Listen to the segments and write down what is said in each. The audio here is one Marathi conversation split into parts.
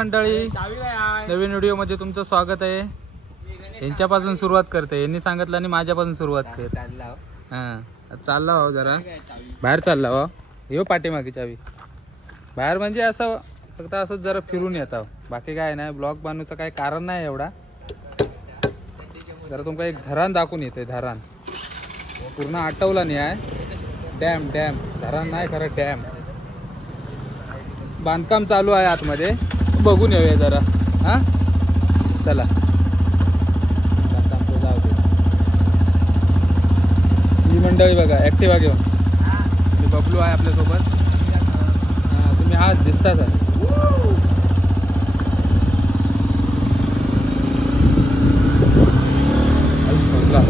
मंडळी नवीन व्हिडिओमध्ये तुमचं स्वागत आहे. यांच्यापासून सुरुवात करते. यांनी सांगितलं आणि माझ्यापासून सुरुवात कर हा. चालला हो जरा. बाहेर चालला हो. येऊ पाठीमागे चावी. बाहेर म्हणजे असं फक्त असंच जरा फिरून येतं बाकी काय नाही ब्लॉग बनवायचं काही कारण नाही एवढा. जरा तुमका एक धरण दाखवून येते धरण पूर्ण आटवला नाही आहे. Dam dam. धरण नाही खरं डॅम. बांधकाम चालू आहे आतमध्ये. बघून येऊया जरा. हा? चला. ही मंडळी बघा ॲक्टिवा घेऊन. मी बबलू आहे आपल्यासोबत. हां तुम्ही आज दिसताच आज सोडला.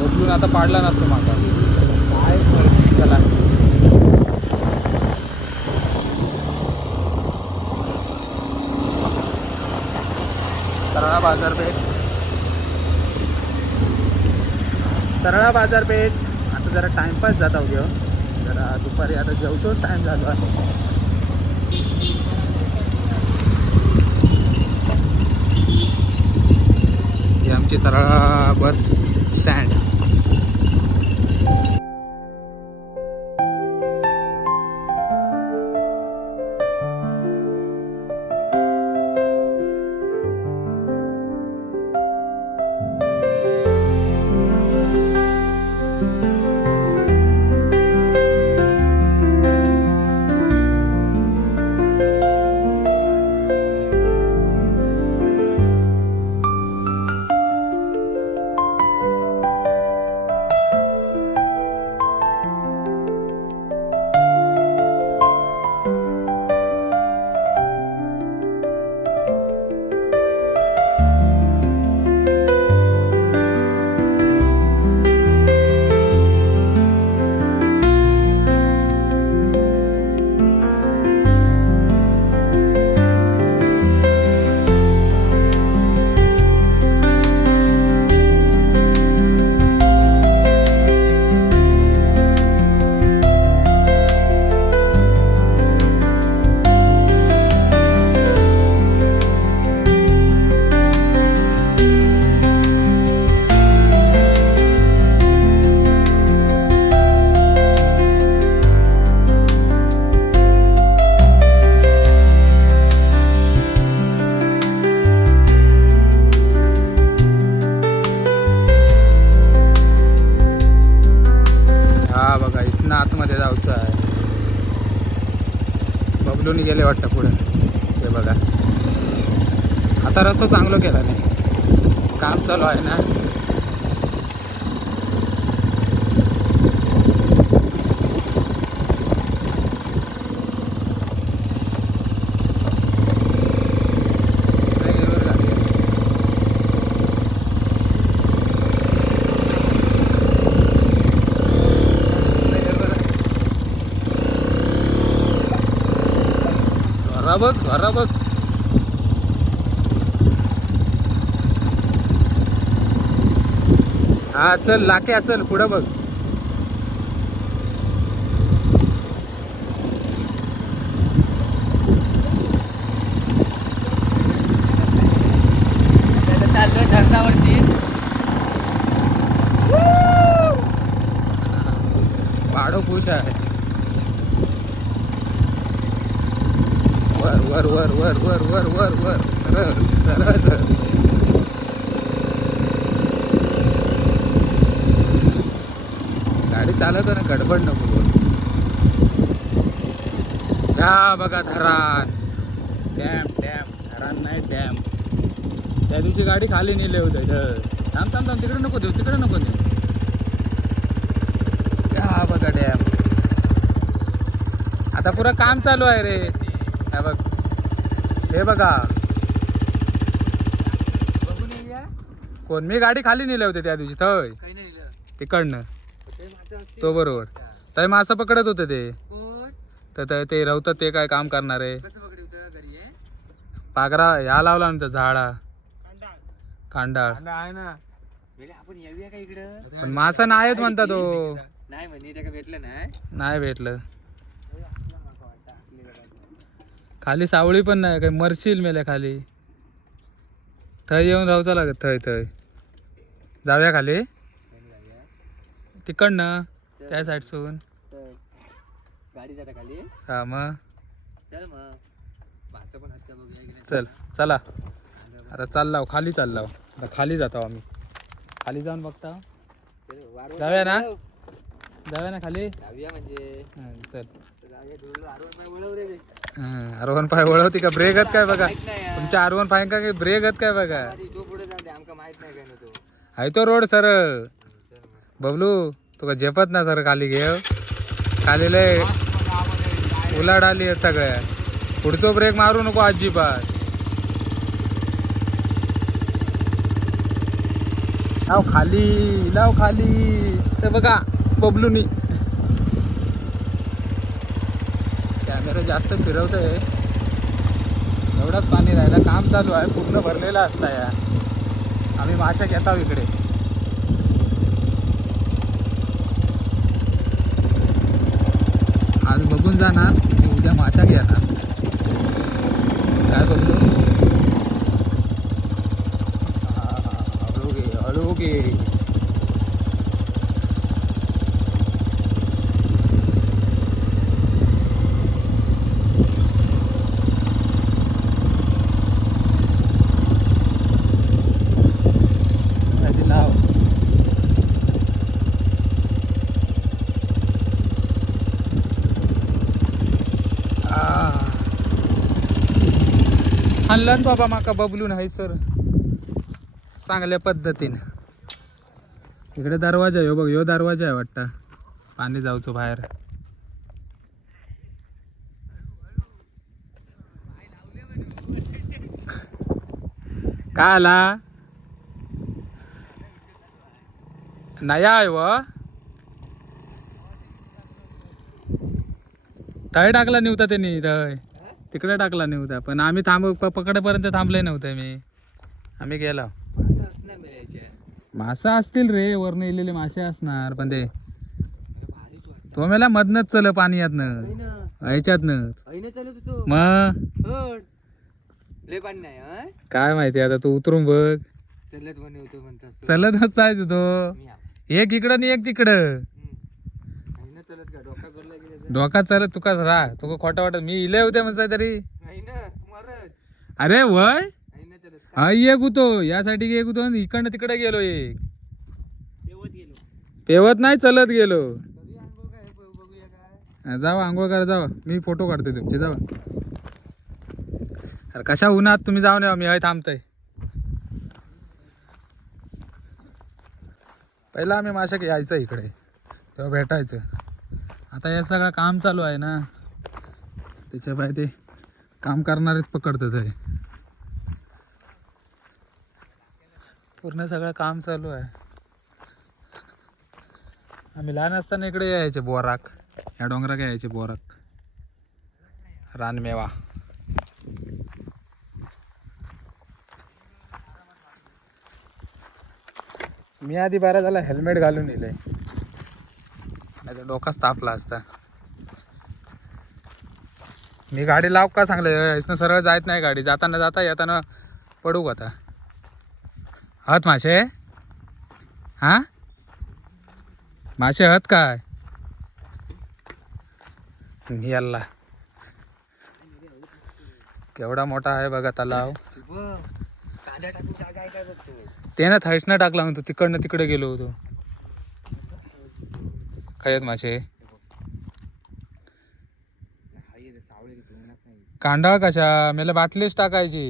बबलून आता पाडला नसतो माका. काय चला तरळा बाजारपेठ तरळा बाजारपेठ आता जरा टाइमपास जाता घेऊ जरा दुपारी आता जेवतो टाइम झालो आहे ही आमची तरळा बस स्टँड बबलून गेले वाटतं पुढं. ते बघा. आता रस्ता चांगलं केला नाही. काम चालू आहे ना ड्रायव्हर गाडी आहे. वरा बघ हरा बघ. हा चल लाक्या चल पुढं बघ चाललोय धरणावरती पाडो खुश आहे वर वर वर वर वर वर वर वर. सरळ सरळ सरळ. गाडी चालवतो ना गडबड नको बोल बघा धरण डॅम डॅम. धरण नाही डॅम. त्या दिवशी गाडी खाली नेले होते थांब थांब थांब. तिकडे नको देऊ तिकडे नको देऊ. हा बघा डॅम. आता पुरा काम चालू आहे रे. हे बघ. हे बघा. कोण? मी गाडी खाली नेले होते त्या दिवशी थय. तिकडनं. तो बरोबर. तय मासा पकडत होते ते. तर ते रवतात ते काय काम करणार आहे? पागरा ह्या लावला ना झाडा. खांडाळ पण मासा नाहीत म्हणता तो. नाही भेटलं नाही भेटलं. खाली सावळी पण नाही काही मरशील मेल्या खाली. थंय येऊन राहूचा लागत थंय थंय. जाऊया खाली. तिकडनं त्या साईडसून. गाडी जाता खाली हा मग. चल चल. चला आता चाललाव खाली चाललाव आता खाली जातो आम्ही. खाली जाऊन बघता. चल, जाऊया ना? जाऊया ना खाली? जाऊया म्हणजे. चल. वारवण पाय वळवती का? ब्रेक आहेत काय बघा. तुमच्या आरवण पाय का ब्रेक आहेत काय बघा? आहे तो रोड सरळ. बबलू तुका झेपत ना सर खाली घेव. खाली लय उलाढ आली आहेत सगळ्या. पुढचं ब्रेक मारू नको अजिबात. लाव खाली लाव खाली. तर बघा बबलूनी. जरा जास्त फिरवतोय. एवढंच पाणी राहिलं. काम चालू आहे. पूर्ण भरलेलं असता या आम्ही माशा घेताव इकडे. आज बघून जाणार. की उद्या माशा घेणार. काय बघलो हळू घे हळू घे आधी लाव आणलं बाबा माका बबलून आहे सर. चांगल्या पद्धतीने. इकडे दरवाजा आहे हो बघ ह्यो दरवाजा आहे वाटतं. पाणी जाऊचं बाहेर. काय आला? नाही आहे व. तळ टाकला नव्हता त्यांनी तय तिकडे टाकला नव्हता पण आम्ही थांब पकडेपर्यंत थांबले नव्हते मी आम्ही गेलो. मासा असतील रे वरनं इलेले मासे असणार पण ते तो मेला मधनच चल पाणी यातनं ह्याच्यातनंच मग काय माहिती आता तू उतरून बघ. चलत. चलतच जायचं तो. एक इकडं आणि एक तिकडं हम्म. आहे ना चलत का डोका गडला गेलं तर? डोका चालत तुकाच राह? तुका खोटं वाटत मी इले होते म्हणसाय तरी. अरे वय? हा एक होतो यासाठी एक होतो इकडनं तिकडे गेलो एक. पेवत नाही चलत गेलो. जावा आंघोळ करा जावा. मी फोटो काढतोय तुमचे जावा. अरे कशा उन्हात तुम्ही जाऊन या मी हय थांबतोय. पहिला आम्ही माशा यायचं इकडे. तेव्हा भेटायचं. आता हे सगळं काम चालू आहे ना. त्याच्या बाय ते काम करणारेच पकडतात आहे पूर्ण सगळं काम चालू आहे. आम्ही लहान असताना इकडे यायचे बोराक. या डोंगराक यायचे बोराक. रानमेवा. मी आधी बारा झाला हेल्मेट घालून येले तर डोकाच तापला असता. मी गाडी लाव का सांगलं? इसनं सरळ जायत नाही गाडी. जाताना जाता येताना पडू का आता? हत मासे हा? मासे हत काय? याला. केवढा मोठा आहे बघा तलाव तू? त्यानं थैसनं टाकला म्हणतो तिकडनं तिकडे गेलो होतो. खयत मासे कांडाळ कशा? मेला बाटलीच टाकायची.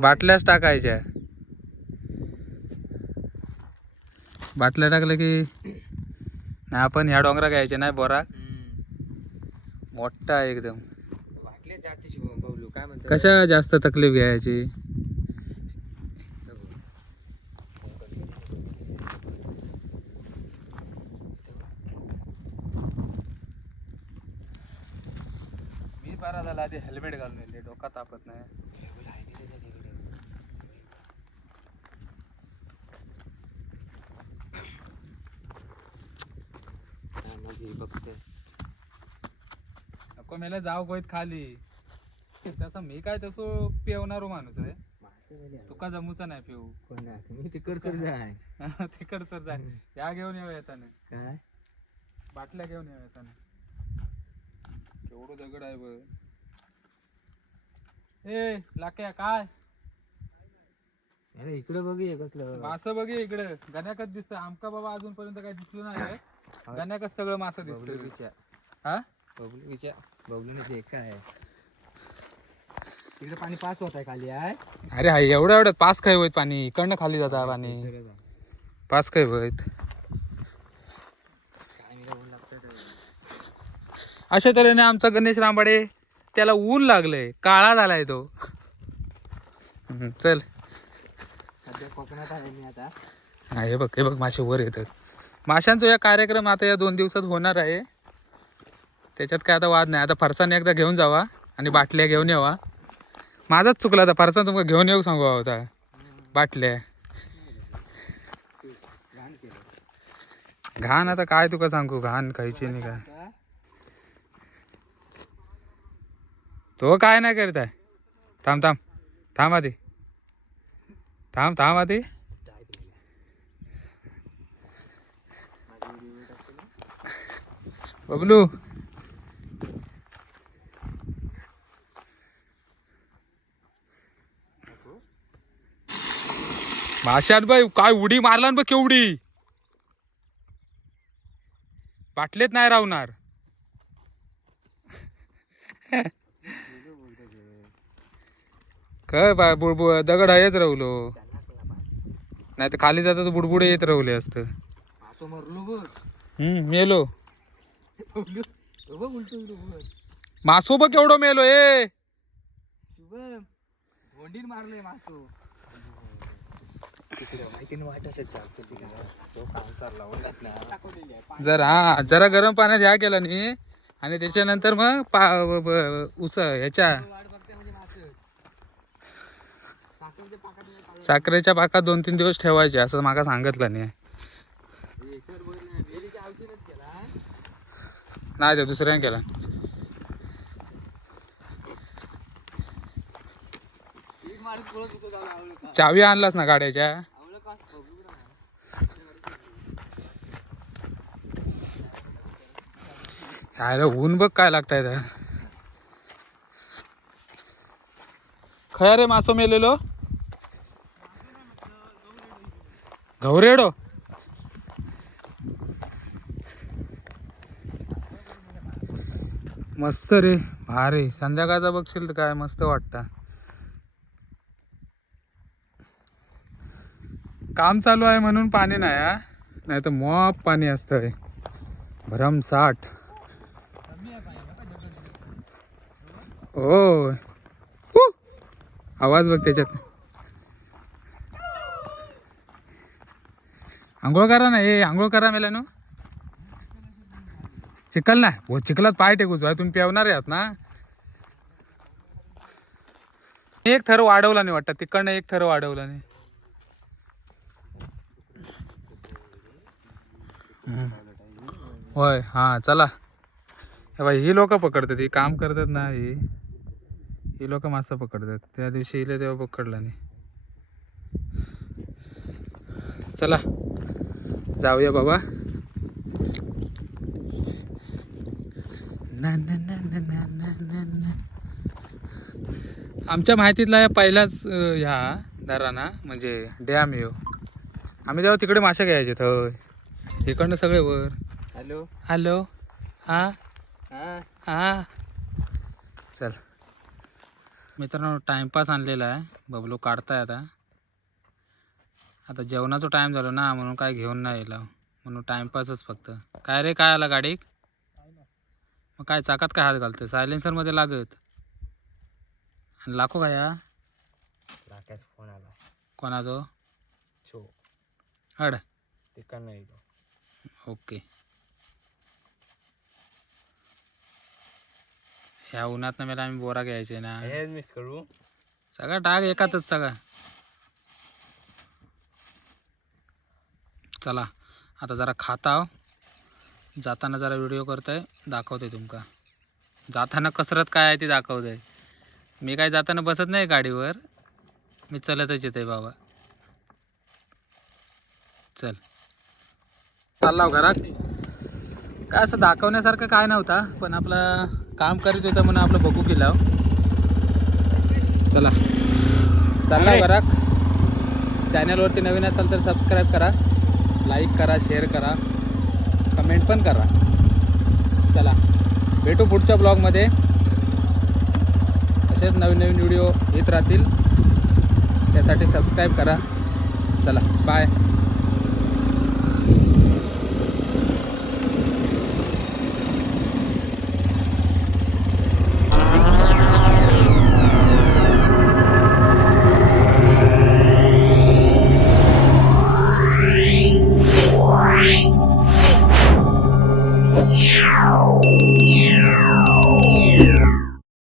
बाटल्याच टाकायच्या. बाटल्या टाकल्या की नाही आपण ह्या डोंगरा घ्यायचे नाही बोरा. मोठा एकदम. बाटल्या जाते शिव बाबलू काय म्हणतो कशा जास्त तकलीफ घ्यायची? बरा झाला आधी हेल्मेट घालून येते डोका तापत नाही. बघतो नको मेला जाव गोयत खाली. तसं मी काय तसं पिवणारो माणूस रे. तुका जमूचा नाही पिऊ? मी तिकडचं जाय. तिकड सर जाय या घेऊन येऊ येताना. काय? बाटल्या घेऊन येऊ येताना. केवढं दगड आहे बघ. ए लाक्या काय? अरे इकडे बघ कसलं. मासं बघ इकडे. गण्याकच दिसतं. आमका बाबा अजूनपर्यंत काय दिसलं नाही. गण्याकच सगळं मासं दिसतं हा? बबलुकीच्या बबलुनीचे एक काय तिकडे पाणी पास होत आहे खाली आहे अरे हाय एवढ्या एवढ्यात पाच काय होईत पाणी? इकडनं खाली जाता पाणी. पाच काय होईत काय मी ऊन लागतं ते. अशा तऱ्हेने आमचा गणेश रांबाडे त्याला ऊन लागलंय. काळा झालाय तो. चल. कोकणात आहे मी आता. हा, बघ हे बघ मासे वर येतात. माशांचा या कार्यक्रम आता या दोन दिवसात होणार आहे. त्याच्यात काय आता वाद नाही. आता फरसाण एकदा घेऊन जावा आणि बाटल्या घेऊन यावा. माझाच चुकला आता फरसाण तुमका घेऊन येऊ सांगू होता बाटल्या. घाण आता काय तुका सांगू? घाण खायची नाही काय आता तो काय नाही करत आहे. थांब थांब. थांब आधी. थांब थांब आधी. बबलू. माशात बाई काय उडी मारला ना बघ केवढी. बाटलेत नाही राहणार. काय बाय बुडबुड दगड हायच राहुलो. नाही तर खाली जाता तर बुडबुडे येत राहुले असत. मेलो. मासो बघ केवढं मेलो ए. जरा हा जरा गरम पाण्यात ह्या केला आणि त्याच्यानंतर मग पा उस ह्याच्या साखरेच्या पाका दोन तीन दिवस ठेवायचे असं मला सांगितलं नाही. नाही ते दुसऱ्या केला. चावी आणलास ना गाड्याच्या? यायला ऊन बघ काय लागताय खरं रे मासो मेलेलो? गौरेडो. मस्त रे भारी. संध्याकाळचा बघशील तर काय मस्त वाटतं. काम चालू आहे म्हणून पाणी नाही हा? नाही तर मॉप पाणी असतंय भरमसाठ हो. आवाज बघ त्याच्यात. आंघोळ करा ना ए आंघोळ करा मेला चिखल नाही. हो चिखलात पाय टेकूच. तुम्ही पेवणार आहात ना. एक थर वाढवला नाही वाटतं. तिकडनं एक थर वाढवला नाही. होय हा चला. हे बाई ही लोक पकडतात. ही काम करतात ना ही. ही लोक मासा पकडतात. त्या दिवशी इले तेव्हा पकडला नाही. चला. जाऊया बाबा. ना ना ना ना ना ना ना आमच्या माहितीतला या पहिलाच ह्या धराना म्हणजे डॅम येऊ आम्ही जेव्हा तिकडे मासे घ्यायचे थंय. इकडनं सगळे वर. हॅलो. हॅलो. हां? हां. चल. मित्रांनो टाईमपास आणलेला आहे. बबलू काढताय आता. आता जेवणाचा टाइम झालो ना म्हणून काय घेऊन नाही येला म्हणून टाइमपासच फक्त. काय रे काय आला गाडीक मग काय चाकात काय हात घालतं सायलेन्सरमध्ये लागत. आणि लाखो काय हा फोन आला. कोणाचो? छो. हड तिकडनं येतो. ओके. ह्या उन्हात मला आम्ही बोरा घ्यायचे ना. मिस करू. सगळा टाक एकातच सगळा. चला आता जरा खाताव जाताना जरा व्हिडिओ करताय दाखवते तुमका. जाताना कसरत काय आहे ती दाखवत आहे मी काय जाताना बसत नाही गाडीवर मी चलतच येते बाबा. चल. चालला हो घरात. काय असं दाखवण्यासारखं काय नव्हता पण आपलं काम करीत होतं म्हणून आपलं बघू केलं चला. चालला हो घरात. चॅनलवरती नवीन असाल तर सबस्क्राईब करा. लाईक करा शेअर करा कमेंट पण करा. चला भेटू पुढच्या ब्लॉगमध्ये असेच नवीन नवीन व्हिडिओ येत राहतील. त्यासाठी सबस्क्राईब करा. चला बाय